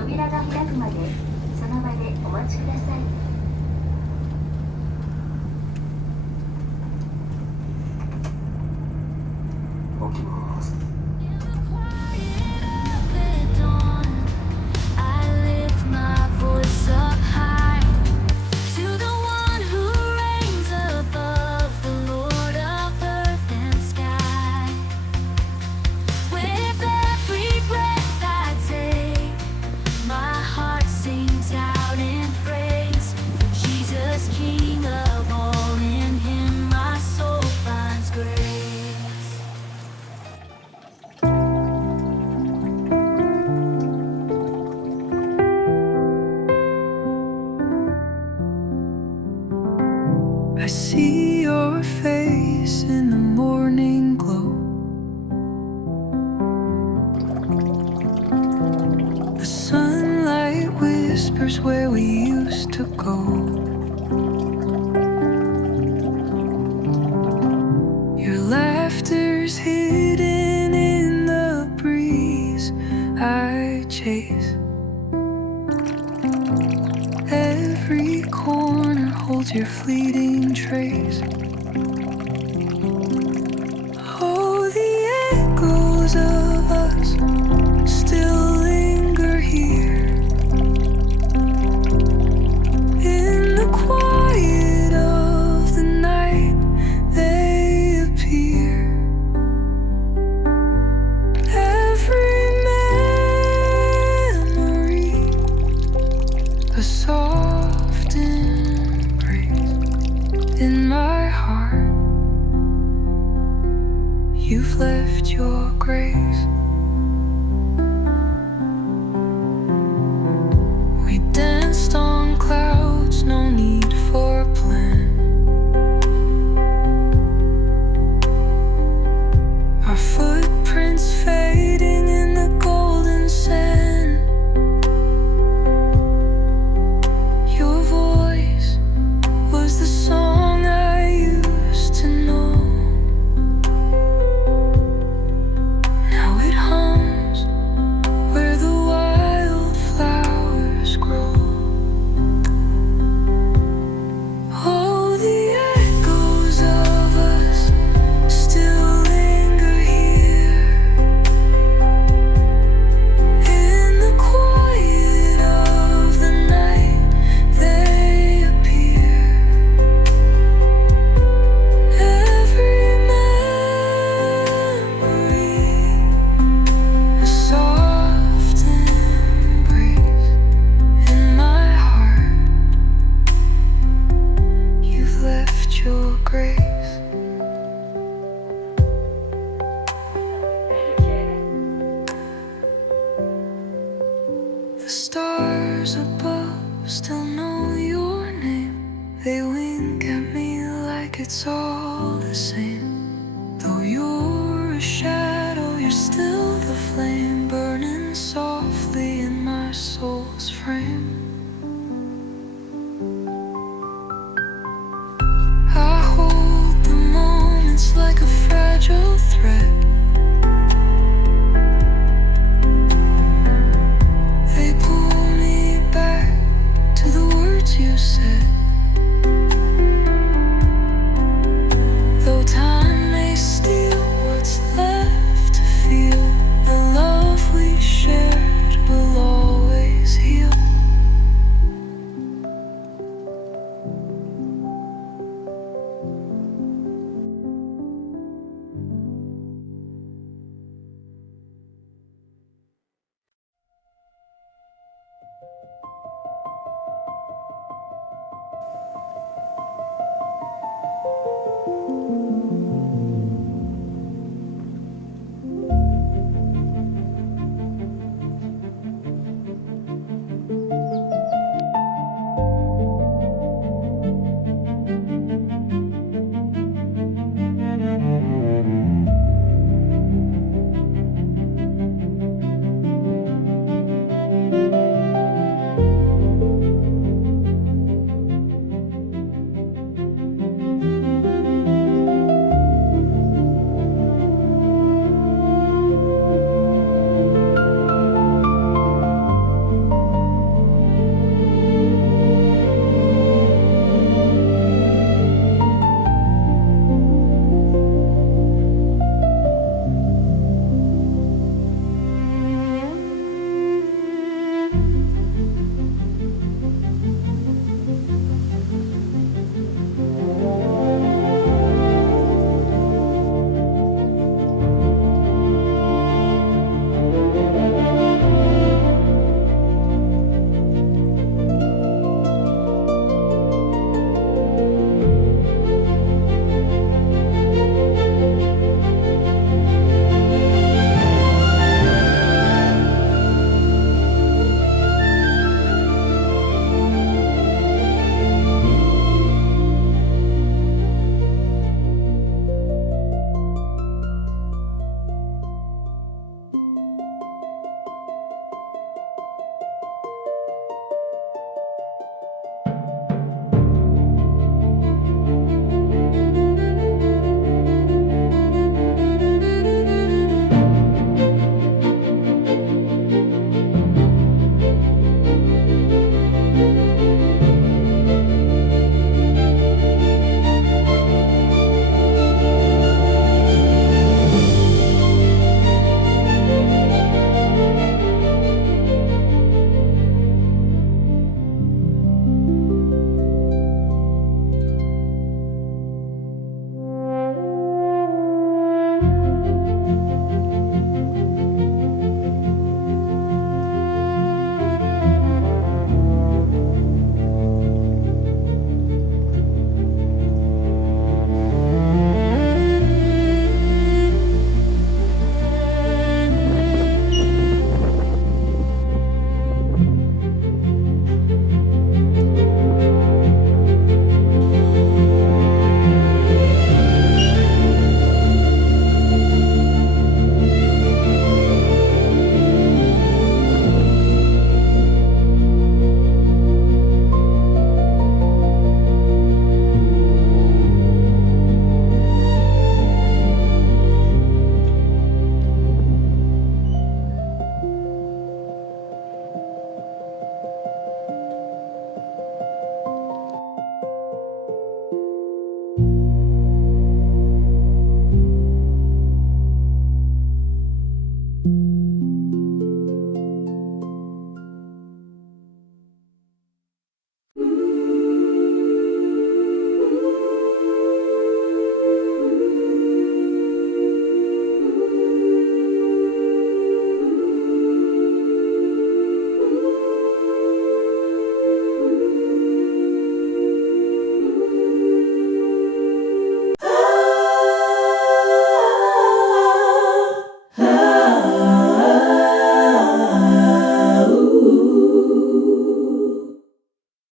扉が開くまでその場でお待ちください。起きます。I see your face in the morning glow. The sunlight whispers where we used to go. Your laughter's hidden in the breeze I chase. Every corner holds your fleeting trace. Oh, the echoes of us still linger here. In the quiet of the night they appear. Every memory a soft embrace. In my heart you've left your grace. We danced on clouds, no need for a plan. Our footprints fading in the golden sand. Your voice was the song I used to know. Now it hums where the wildflowers grow. Oh, the echoes of us still linger here. In the quiet of the night they appear. Every memory a soft embrace. In my heart you've left your grace. The stars above still know your name. They wink at me like it's all the same. Though you're a shadow